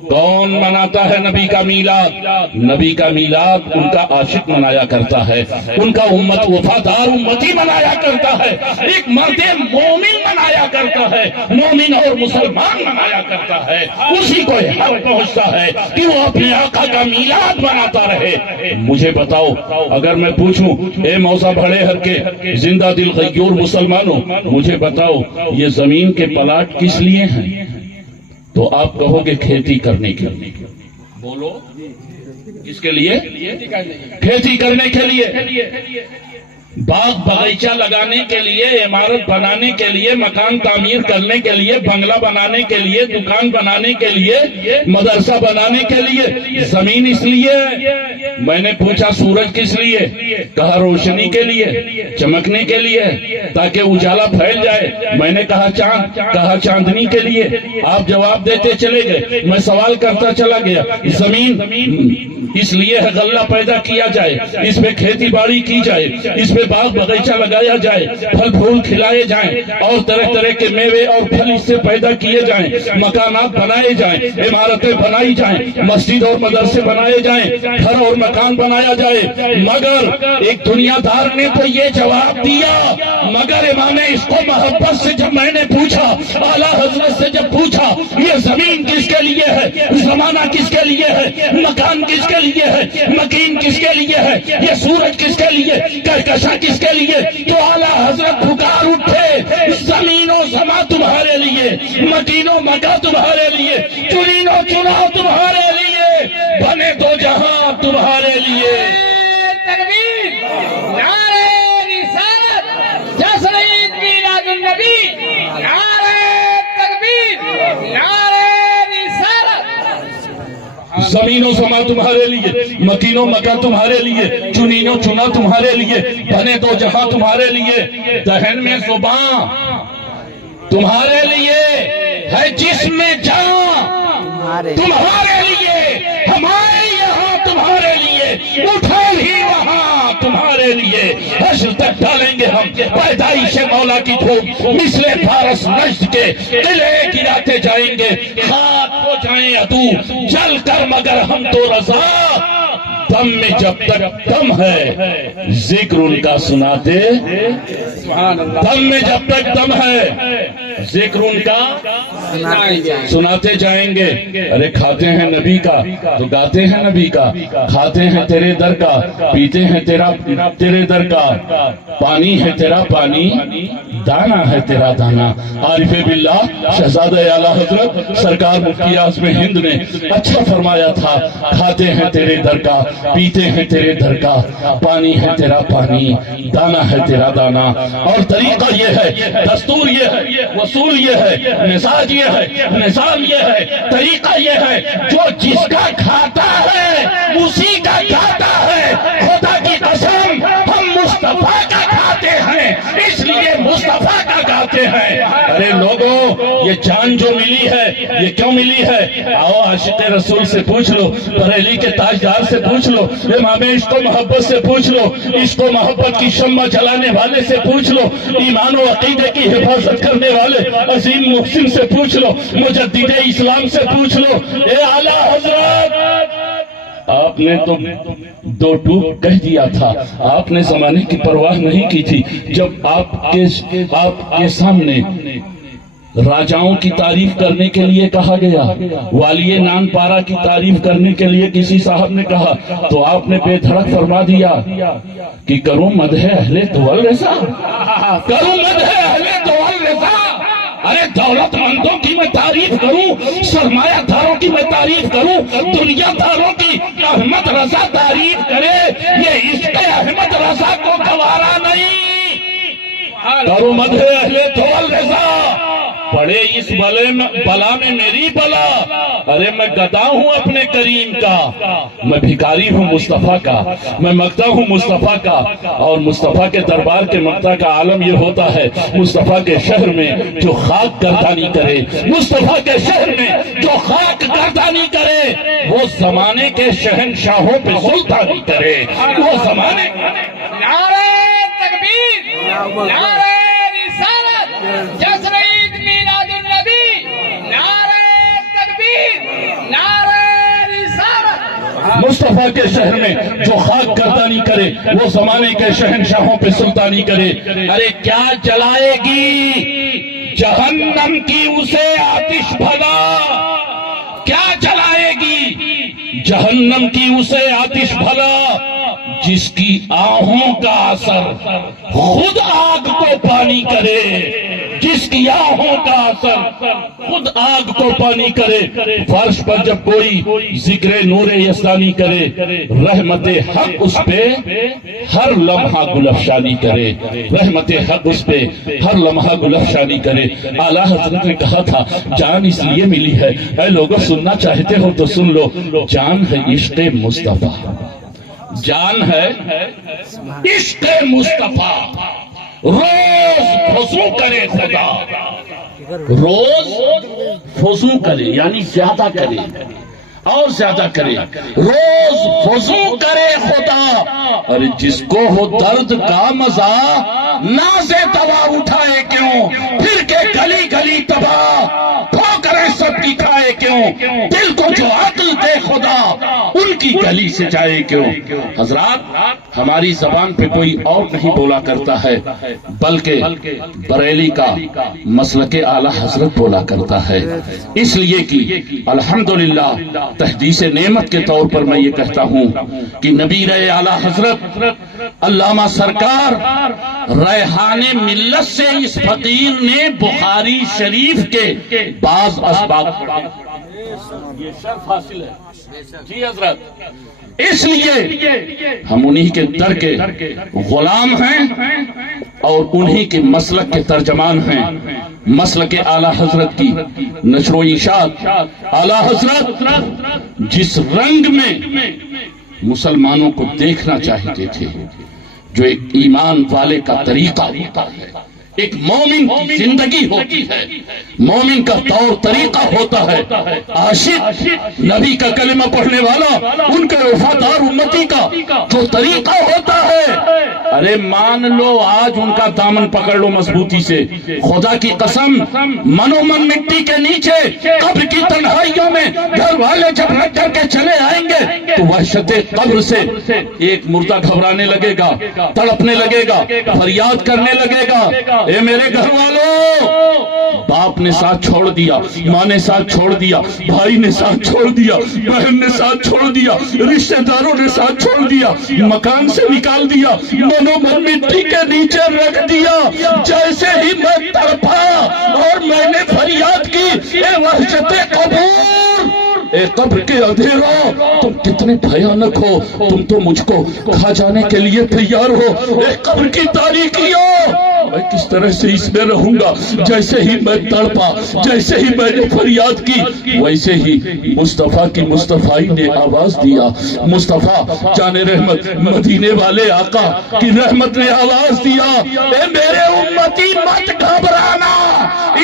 کون مناتا ہے نبی کا میلاد؟ نبی کا میلاد ان کا عاشق منایا کرتا ہے، ان کا امت وفادار امتی منایا کرتا ہے، ایک مرد مومن منایا منایا کرتا ہے، مومن اور مسلمان منایا کرتا ہے، اسی کو حق پہنچتا ہے کہ وہ اپنے آقا کا میلاد مناتا رہے۔ مجھے بتاؤ، اگر میں پوچھوں اے موسیٰ بھڑے ہر کے زندہ دل غیور مسلمانوں، مجھے بتاؤ یہ زمین کے پلاٹ کس لیے ہیں؟ تو آپ کہو گے کھیتی کرنے کے لیے۔ بولو کس کے لیے؟ کھیتی کرنے کے لیے، باغ باغیچہ لگانے کے لیے، عمارت بنانے کے لیے، مکان تعمیر کرنے کے لیے، بنگلہ بنانے کے لیے، دکان بنانے کے لیے، مدرسہ بنانے کے لیے زمین اس لیے ہے۔ میں نے پوچھا سورج کس لیے؟ کہا روشنی کے لیے، چمکنے کے لیے، تاکہ اجالا پھیل جائے۔ میں نے کہا چاند، کہا چاندنی کے لیے۔ آپ جواب دیتے چلے گئے، میں سوال کرتا چلا گیا۔ زمین اس لیے ہے غلہ پیدا کیا جائے، اس پہ کھیتی باڑی کی جائے، اس پہ باغ باغیچہ لگایا جائے، پھل پھول کھلائے جائیں اور طرح طرح کے میوے اور پھل اس سے پیدا کیے جائیں، مکانات بنائے جائیں، عمارتیں بنائی جائیں، مسجد اور مدرسے بنائے جائیں، گھر اور مکان بنایا جائے۔ مگر ایک دنیا دار نے تو یہ جواب دیا، مگر امام عشق و محبت سے جب میں نے پوچھا، اعلیٰ حضرت سے جب پوچھا یہ زمین کس کے لیے ہے، زمانہ کس کے لیے ہے، مکان کس کے لیے ہے، مکین کس کے لیے ہے، یہ سورج کس کے لیے، کہکشاں کس کے لیے، تو اعلیٰ حضرت پکار اٹھے، زمین و سما تمہارے لیے، مکین و مکا تمہارے لیے، چنین و چناؤ تمہارے لیے، بنے دو جہاں تمہارے لیے۔ تکبیر، نعرہ رسالت، جشن عید میلاد النبی، نعرہ تکبیر، نعرہ رسالت۔ زمین و سما تمہارے لیے، مکین و مکہ تمہارے لیے، چنین و چنا تمہارے لیے، بنے دو جہاں تمہارے لیے، دہن میں زبان تمہارے لیے ہے، جسم میں جان تمہارے لیے، ہمارے یہاں تمہارے لیے، اٹھے بھی وہاں تمہارے لیے، حشر تک ڈالیں گے ہم پیدائش مولا کی دھوپ، مثل فارس نجد کے قلعے گراتے جائیں گے، خاک ہو جائیں عدو جل کر، مگر ہم تو رضا، دم میں جب تک دم ہے ذکر ان کا سناتے، دم میں جب تک دم ہے ذکر ان کا سناتے جائیں گے۔ ارے کھاتے ہیں نبی کا تو گاتے ہیں نبی کا، کھاتے ہیں تیرے در کا، پیتے ہیں تیرے در کا، پانی ہے تیرا پانی، دانا ہے تیرا دانا۔ عارف باللہ شہزادہ اعلیٰ حضرت سرکار مفتی اعظم ہند نے اچھا فرمایا تھا، کھاتے ہیں تیرے در کا، پیتے ہیں تیرے در کا، پانی ہے تیرا پانی، دانا ہے تیرا دانا۔ اور طریقہ یہ ہے، دستور یہ ہے، وصول یہ ہے، مزاج یہ ہے، نظام یہ ہے، طریقہ یہ ہے، جو جس کا کھاتا ہے اسی کا کھاتا ہے۔ خدا کی قسم ہم مصطفیٰ کا کھاتے ہیں، اس لیے مصطفیٰ کا گاتے ہیں۔ ارے لوگوں، یہ جان جو ملی ہے یہ کیوں ملی ہے؟ آؤ عاشق رسول سے پوچھ لو، بریلی کے تاجدار سے پوچھ لو، امام عشق و محبت سے پوچھ لو، عشق و محبت کی شمع جلانے والے سے پوچھ لو، ایمان و عقیدے کی حفاظت کرنے والے عظیم محسن سے پوچھ لو، مجدد اسلام سے پوچھ لو۔ اے اعلیٰ حضرت، آپ نے تو دو ٹوک کہہ دیا تھا، آپ نے زمانے کی پرواہ نہیں کی تھی۔ جب آپ کے سامنے راجاؤں کی تعریف کرنے کے لیے کہا گیا، والی نان پارا کی تعریف کرنے کے لیے کسی صاحب نے کہا، تو آپ نے بے دھڑک فرما دیا کہ کروں مدح اہل دول رضا، کروں مدح اہل دول رضا۔ ارے دولت مندوں کی میں تعریف کروں، سرمایہ داروں کی میں تعریف کروں، دنیا داروں کی احمد رضا تعریف کرے، یہ عشق احمد رضا کو گوارا نہیں۔ کروں مدح اہل دول رضا، پڑے اس بلا میں میری بلا۔ ارے میں گدا ہوں اپنے کریم کا، میں بھکاری ہوں مصطفیٰ کا، میں مقتہ ہوں مصطفیٰ کا۔ اور مصطفیٰ کے دربار کے مقتہ کا عالم یہ ہوتا ہے، مصطفیٰ کے شہر میں جو خاک گردانی کرے، مصطفیٰ کے شہر میں جو خاک گردانی کرے، وہ زمانے کے شہنشاہوں پہ سلطانی کرے، وہ زمانے۔ نعرہ تکبیر، نعرہ رسالت، جشن عید میلاد النبی، نعرہ تکبیر، نعرہ رسالت۔ مصطفیٰ کے شہر میں جو خاک گردانی کرے، وہ زمانے کے شہنشاہوں پہ سلطانی کرے۔ ارے کیا جلائے گی جہنم کی اسے آتش بھلا کیا جلائے گی؟ جہنم کی اسے آتش بھلا جس کی آہوں کا اثر خود آگ کو پانی کرے، جس کی آہوں کا اثر خود آگ کو پانی کرے۔ فرش پر جب کوئی ذکر نور یزدانی کرے، رحمت حق اس پہ ہر لمحہ گلفشانی کرے، رحمت حق اس پہ ہر لمحہ گلفشانی کرے۔ اعلیٰ حضرت نے کہا تھا جان اس لیے ملی ہے، اے لوگوں سننا چاہتے ہو تو سن لو، جان ہے عشق مصطفیٰ، جان ہے عشق مصطفیٰ۔ روز فضو کرے خدا، روز فضو کرے یعنی زیادہ کرے اور زیادہ کرے، روز فضو کرے خدا۔ ارے جس کو ہو درد کا مزہ نازے دوا اٹھائے کیوں، پھر کے گلی گلی تباہ ٹھوکریں سب کی کھائے کیوں، دل کو جو عقل دے خدا ان کی گلی سے جائے کیوں۔ حضرات ہماری زبان پہ کوئی اور نہیں بولا کرتا ہے بلکہ بریلی کا مسلک اعلیٰ حضرت بولا کرتا ہے، اس لیے کہ الحمدللہ تحدیث نعمت کے طور پر میں یہ کہتا ہوں کہ نبی رہے اعلیٰ حضرت علامہ سرکار ریحان ملت سے اس فقیر نے بخاری شریف کے بعض اسباق یہ شرف حاصل ہے جی حضرت، اس لیے ہم انہی کے در کے غلام ہیں اور انہی کے مسلک کے ترجمان ہیں۔ مسلک اعلیٰ حضرت کی نشر و اشاعت، اعلیٰ حضرت جس رنگ میں مسلمانوں کو دیکھنا چاہتے تھے، جو ایک ایمان والے کا طریقہ ہوتا ہے، ایک مومن کی زندگی ہوتی ہے، مومن کا طور طریقہ ہوتا ہے، عاشق نبی کا کلمہ پڑھنے والا ان کے وفادار امتی کا جو طریقہ ہوتا ہے، ارے مان لو آج ان کا دامن پکڑ لو مضبوطی سے، خدا کی قسم منو من مٹی کے نیچے قبر کی تنہائیوں میں گھر والے جب رکھ کر کے چلے آئیں گے تو وحشت قبر سے ایک مردہ گھبرانے لگے گا، تڑپنے لگے گا، فریاد کرنے لگے گا، اے میرے گھر والوں، باپ نے ساتھ چھوڑ دیا، ماں نے ساتھ چھوڑ دیا، بھائی نے ساتھ چھوڑ دیا، بہن نے ساتھ چھوڑ دیا، رشتہ داروں نے ساتھ چھوڑ دیا، مکان سے نکال دیا، منو من مٹی کے نیچے رکھ دیا۔ جیسے ہی میں تڑپا اور میں نے فریاد کی، اے وحشت قبر، اے قبر کے اندھیروں، تم کتنے بھیانک ہو، تم تو مجھ کو کھا جانے کے لیے تیار ہو، اے قبر کی تاریکیوں، میں کس طرح سے اس میں رہوں گا۔ جیسے ہی میں تڑپا، جیسے ہی میں نے فریاد کی، ویسے ہی مصطفیٰ کی مصطفائی نے آواز دیا، مصطفیٰ جان رحمت مدینے والے آقا کی رحمت نے آواز دیا، اے میرے امتی مت گھبرانا،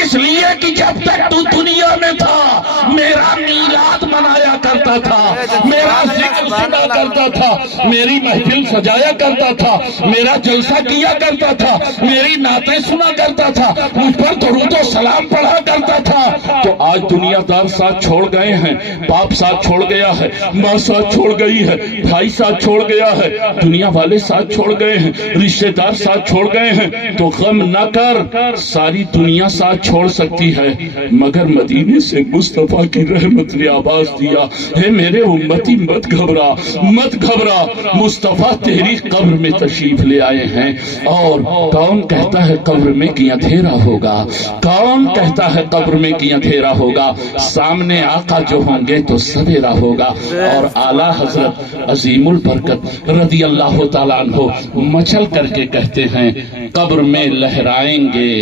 اس لیے کہ جب تک تو دنیا میں تھا میرا میلاد منایا کرتا تھا، میرا ذکر سنا کرتا تھا، میری محفل سجایا کرتا تھا، میرا جلسہ کیا کرتا تھا، میری نعتیں سنا کرتا تھا، مجھ پر درود و سلام پڑھا کرتا تھا۔ تو آج دنیا دار ساتھ چھوڑ گئے ہیں، باپ ساتھ چھوڑ گیا ہے، ماں ساتھ چھوڑ گئی ہے، بھائی ساتھ چھوڑ گیا ہے، دنیا والے ساتھ چھوڑ گئے ہیں، رشتہ دار ساتھ چھوڑ گئے ہیں، تو غم نہ کر، ساری دنیا ساتھ چھوڑ سکتی ہے، مگر مدینے سے مصطفیٰ کی رحمت نے آواز دیا، اے میرے امتی مت گھبرا، مت گھبرا، مصطفیٰ تیری قبر میں تشریف لے آئے ہیں۔ اور کون کہتا ہے قبر میں کہ اندھیرا ہوگا، کون کہتا ہے قبر میں کہ اندھیرا ہوگا، سامنے آقا جو ہوں گے تو سویرا ہوگا۔ اور اعلیٰ حضرت عظیم البرکت رضی اللہ تعالیٰ عنہ مچل کر کے کہتے ہیں، قبر میں لہرائیں گے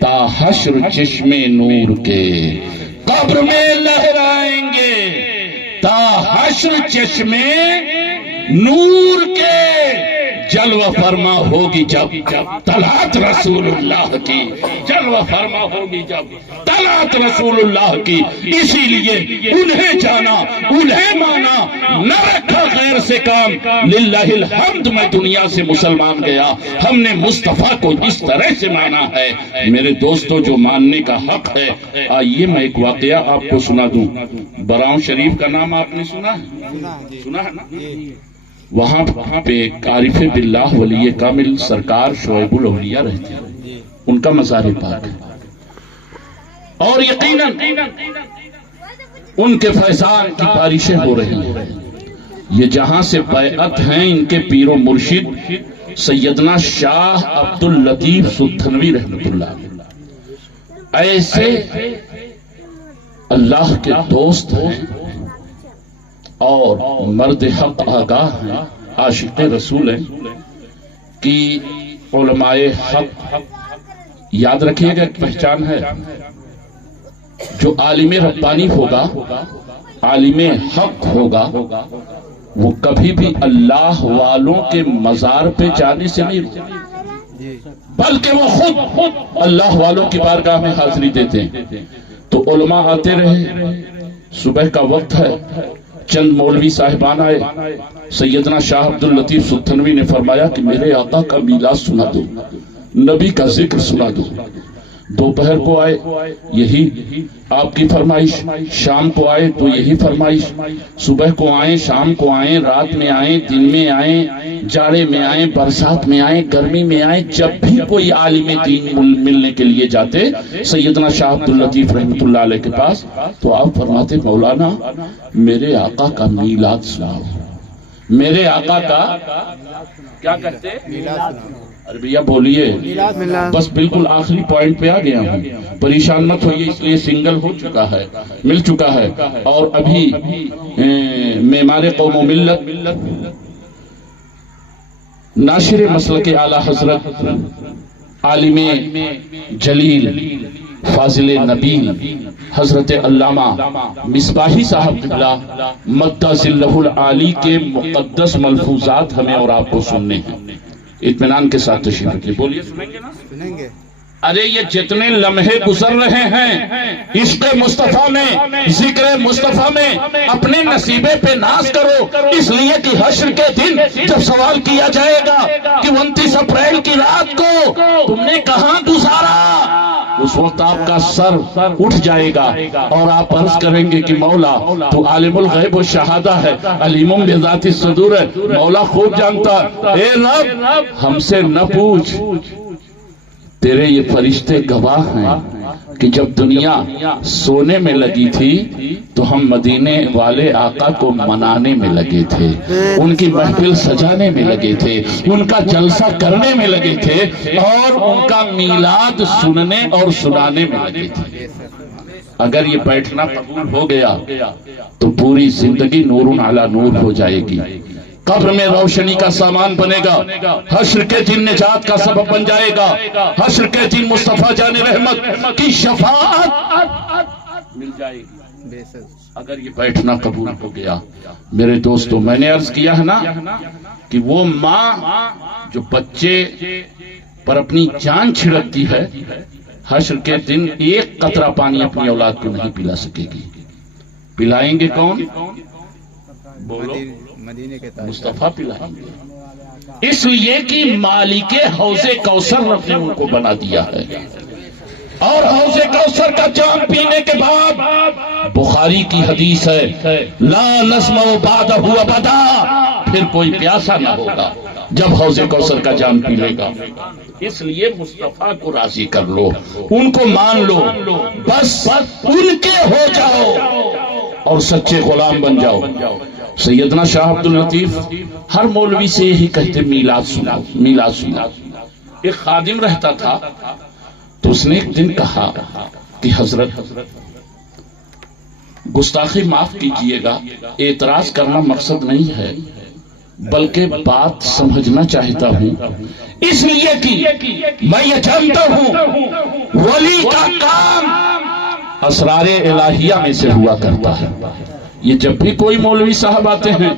تا حشر چشم نور کے، قبر میں لہرائیں گے تا حشر چشم نور کے، جلوہ فرما ہوگی جب طلعت رسول اللہ کی، جلوہ فرما ہوگی جب طلعت رسول اللہ کی۔ اسی لیے انہیں جانا، انہیں مانا، نہ رکھا غیر سے کام۔ للہ الحمد میں دنیا سے مسلمان گیا، ہم نے مصطفیٰ کو اس طرح سے مانا ہے۔ میرے دوستو جو ماننے کا حق ہے، آئیے میں ایک واقعہ آپ کو سنا دوں۔ براؤں شریف کا نام آپ نے سنا ہے؟ سنا ہے نا؟ وہاں پہ عارف باللہ ولی کامل سرکار شعیب الاولیاء رہتے ہیں، ان کا مزار پاک ہے۔ اور یقیناً ان کے فیضان کی بارشیں ہو رہی ہیں. یہ جہاں سے بیعت ہیں ان کے پیر و مرشد سیدنا شاہ عبد اللطیف سلطنوی رحمۃ اللہ علیہ. ایسے اللہ کے دوست ہیں اور مرد حق آگاہ ہیں، عاشق رسول ہیں کہ علماء حق یاد رکھیے گا. ایک پہچان ہے، جو عالم ربانی ہوگا، عالم حق ہوگا، وہ کبھی بھی اللہ والوں کے مزار پہ جانے سے نہیں رکتا، بلکہ وہ خود اللہ والوں کی بارگاہ میں حاضری دیتے ہیں. تو علماء آتے رہے، صبح کا وقت ہے، چند مولوی صاحبان آئے. سیدنا شاہ عبد اللطیف سلطنوی نے فرمایا کہ میرے آقا کا میلاد سنا دو، نبی کا ذکر سنا دو. دوپہر کو آئے، یہی آپ کی فرمائش. شام کو آئے تو یہی فرمائش. صبح کو آئیں، شام کو آئیں، رات میں آئیں، دن میں آئیں، جاڑے میں آئیں، برسات میں آئیں، گرمی میں آئیں. جب بھی کوئی عالم دین ملنے کے لیے جاتے سیدنا شاہ عبد اللطیف رحمۃ اللہ علیہ کے پاس، تو آپ فرماتے مولانا میرے آقا کا میلاد سناؤ. میرے آقا کا کیا کرتے؟ ارے بھیا بولیے. بس بالکل آخری پوائنٹ پہ آ گیا ہوں، پریشان مت ہوئیے، اس لیے سنگل ہو چکا ہے، مل چکا ہے. اور ابھی معمار قوم و ملت ناشر مسلک اعلی حضرت عالم جلیل فاضل نبیل حضرت علامہ مصباحی صاحب قبلہ مدہ ذلہ العالی کے مقدس ملفوظات ہمیں اور آپ کو سننے ہیں. اطمینان کے ساتھ تشریف رکھیے. بولیے سنیں گے نا؟ سنیں گے. ارے یہ جتنے لمحے گزر رہے ہیں عشق مصطفیٰ میں، ذکر مصطفیٰ میں، اپنے نصیبے پہ ناز کرو، اس لیے کہ حشر کے دن جب سوال کیا جائے گا کہ 29 اپریل کی رات کو تم نے کہاں گزارا، اس وقت آپ کا سر اٹھ جائے گا اور آپ عرض کریں گے کہ مولا تو عالم الغیب و شہادہ ہے، علیم بذات الصدور ہے، مولا خوب جانتا. اے رب ہم سے نہ پوچھ، تیرے یہ فرشتے گواہ ہیں کہ جب دنیا سونے میں لگی تھی تو ہم مدینے والے آقا کو منانے میں لگے تھے، ان کی محفل سجانے میں لگے تھے، ان کا جلسہ کرنے میں لگے تھے، اور ان کا میلاد سننے اور سنانے میں لگے تھے. اگر یہ بیٹھنا قبول ہو گیا تو پوری زندگی نور علی نور ہو جائے گی، قبر میں روشنی کا سامان بنے گا، حشر کے دن نجات کا سبب بن جائے گا، حشر کے دن مصطفیٰ جان رحمت کی شفاعت مل جائے گی اگر یہ بیٹھنا قبول ہو گیا. میرے دوستو میں نے عرض کیا ہے نا کہ وہ ماں جو بچے پر اپنی جان چھڑکتی ہے، حشر کے دن ایک قطرہ پانی اپنی اولاد کو نہیں پلا سکے گی. پلائیں گے کون؟ بولو. مدینے کے تاج مصطفیٰ پلائیں گے، اس لیے کہ مالک حوض کوثر رب نے ان کو بنا دیا ہے. اور حوض کوثر کا جام پینے کے بعد بخاری کی حدیث ہے لا نسمع بعدہ ابدا، پھر کوئی پیاسا نہ ہوگا جب حوض کوثر کا جام پی لے گا. اس لیے مصطفیٰ کو راضی کر لو، ان کو مان لو، بس ان کے ہو جاؤ اور سچے غلام بن جاؤ. سیدنا شاہ عبد اللطیف ہر مولوی سے یہی کہتے میلاد سناؤ، میلاد سناؤ. ایک خادم رہتا تھا تو اس نے ایک دن کہا کہ حضرت گستاخی معاف کیجئے گا، اعتراض کرنا مقصد نہیں ہے بلکہ بات سمجھنا چاہتا ہوں، اس لیے کہ میں یہ جانتا ہوں ولی کا کام اسرار الہیہ میں سے ہوا کرتا ہے. یہ جب بھی کوئی مولوی صاحب آتے ہیں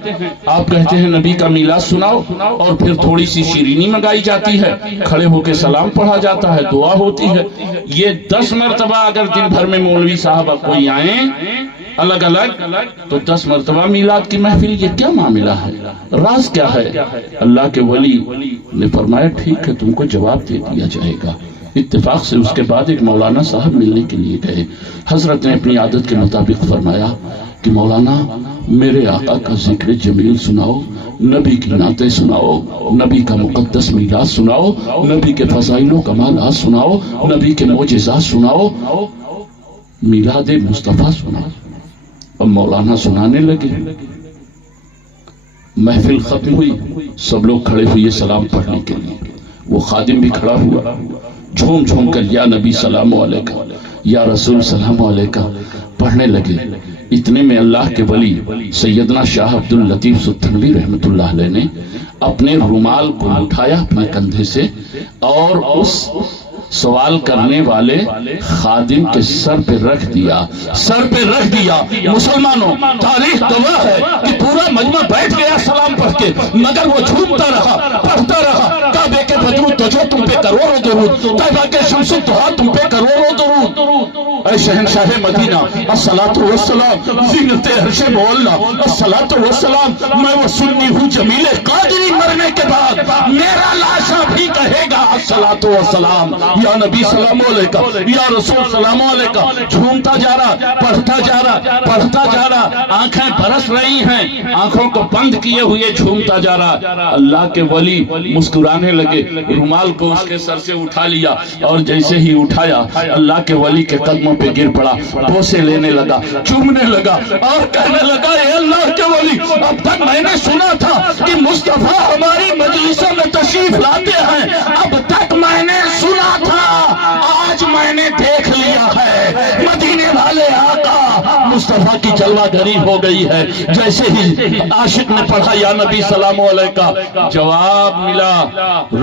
آپ کہتے ہیں نبی کا میلاد سناؤ، اور پھر تھوڑی سی شیرینی منگائی جاتی ہے، کھڑے ہو کے سلام پڑھا جاتا ہے، دعا ہوتی ہے. یہ 10 مرتبہ اگر دن بھر میں مولوی صاحب کوئی آئیں الگ الگ تو 10 مرتبہ میلاد کی محفل، یہ کیا معاملہ ہے؟ راز کیا ہے؟ اللہ کے ولی نے فرمایا ٹھیک ہے تم کو جواب دے دیا جائے گا. اتفاق سے اس کے بعد ایک مولانا صاحب ملنے کے لیے گئے. حضرت نے اپنی عادت کے مطابق فرمایا کہ مولانا میرے آقا کا ذکر جمیل سناؤ، نبی کی نعتیں سناؤ، نبی کا مقدس میلاد سناؤ، نبی کے فضائل و کمالات سناؤ، نبی کے معجزات سناؤ. میلاد مصطفیٰ سنا. اب مولانا سنانے لگے. محفل ختم ہوئی, سب لوگ کھڑے ہوئے سلام پڑھنے کے لیے. وہ خادم بھی کھڑا ہوا, جھوم جھوم کر یا نبی سلام علیکہ, یا رسول سلام علیکہ پڑھنے لگے. اتنے میں اللہ کے ولی سیدنا شاہ عبد اللطیف ستھنوی رحمت اللہ علیہ نے اپنے رومال کو اٹھایا اپنے کندھے سے اور اس سوال کرنے والے خادم کے سر پہ رکھ دیا. سر پہ رکھ دیا. مسلمانوں, تاریخ گواہ ہے کہ پورا مجمع بیٹھ گیا سلام پڑھ کے, مگر وہ جھومتا رہا, پڑھتا رہا. کعبے کے بدرو تجو تم پہ کروڑوں درود, طیبہ کے شمس الدہا تم پہ کروڑوں درود. اے شہنشاہ مدینہ الصلاۃ والسلام, زینت عرش مولا الصلاۃ والسلام. میں وہ سنی ہوں جمیل قادری مرنے کے بعد میرا لاشا بھی کہے گا الصلاۃ والسلام. یا نبی سلام علیکہ, یا رسول سلام علیکہ. جھومتا جا رہا, پڑھتا جا رہا, پڑھتا جا رہا. آنکھیں برس رہی ہیں, آنکھوں کو بند کیے ہوئے جھومتا جا رہا. اللہ کے ولی مسکرانے لگے, رومال کو اس کے سر سے اٹھا لیا اور جیسے ہی اٹھایا اللہ کے ولی کے قدموں پہ گر پڑا, بوسے لینے لگا, چومنے لگا اور کہنے لگا اے اللہ کے ولی, اب تک میں نے سنا تھا کہ مصطفیٰ ہماری مجلسوں میں تشریف لاتے ہیں, اب تک میں نے سنا تھا, آج میں نے دیکھ لیا ہے. مدینے والے آقا مصطفیٰ کی جلوہ گری ہو گئی ہے. جیسے ہی عاشق نے پڑھا یا نبی سلام علیکہ, جواب ملا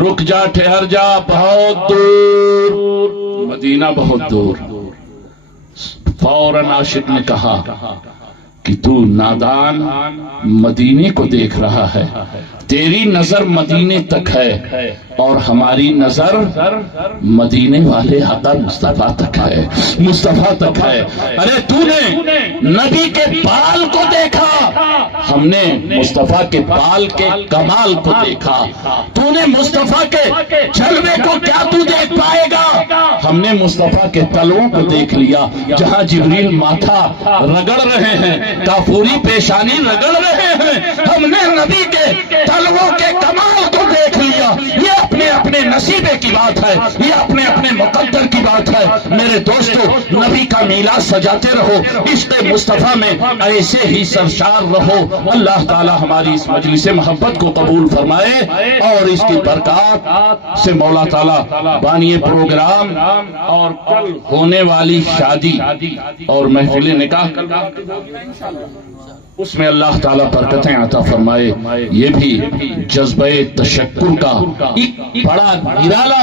رک جا, ٹھہر جا, بہت دور, مدینہ بہت دور. فوراً عاشق نے کہا کہ تو نادان مدینے کو دیکھ رہا ہے, تیری نظر مدینے تک ہے اور ہماری نظر مدینے والے آقا مصطفیٰ تک ہے, مصطفیٰ تک ہے. ارے تو نے نبی کے بال کو دیکھا, ہم نے مصطفیٰ کے بال کے کمال کو دیکھا. تو نے مصطفیٰ کے جلوے کو کیا تو دیکھ پائے گا, ہم نے مصطفیٰ کے تلووں کو دیکھ لیا. جہاں جبریل ماتھا رگڑ رہے ہیں, کافوری پیشانی رگڑ رہے ہیں, ہم نے نبی کے تلووں کے کمال کو دیکھ لیا. یہ اپنے اپنے نصیبے کی بات ہے, یہ اپنے اپنے مقدر کی بات ہے. میرے دوستو, نبی کا میلاد سجاتے رہو, عشق مصطفیٰ میں ایسے ہی سرشار رہو. اللہ تعالی ہماری اس مجلس محبت کو قبول فرمائے اور اس کی برکات سے مولا تعالی بانی پروگرام اور کل ہونے والی شادی اور محفل نکاح اس میں اللہ تعالیٰ برکتیں عطا فرمائے. یہ بھی جذبہ تشکر کا ایک بڑا نرالا